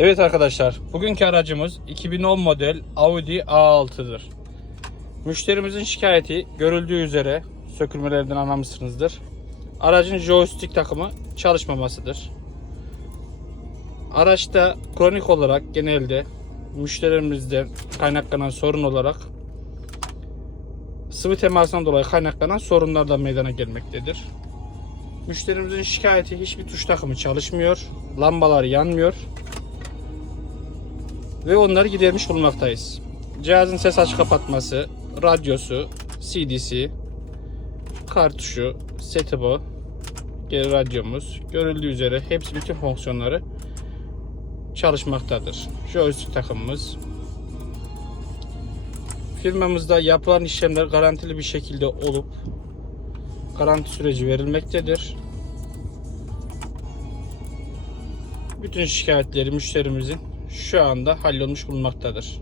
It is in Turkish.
Evet arkadaşlar, bugünkü aracımız 2010 model Audi A6'dır. Müşterimizin şikayeti görüldüğü üzere sökülmelerden anlamışsınızdır. Aracın joystick takımı çalışmamasıdır. Araçta kronik olarak genelde müşterimizde kaynaklanan sorun olarak sıvı temasından dolayı kaynaklanan sorunlar da meydana gelmektedir. Müşterimizin şikayeti hiçbir tuş takımı çalışmıyor, lambalar yanmıyor ve onları gidermiş bulunmaktayız. Cihazın ses aç kapatması, radyosu, CD'si, kartuşu, setup'u, geri radyomuz görüldüğü üzere hepsi bütün fonksiyonları çalışmaktadır. Joystick takımımız. Firmamızda yapılan işlemler garantili bir şekilde olup garanti süreci verilmektedir. Bütün şikayetleri müşterimizin şu anda hallolmuş bulunmaktadır.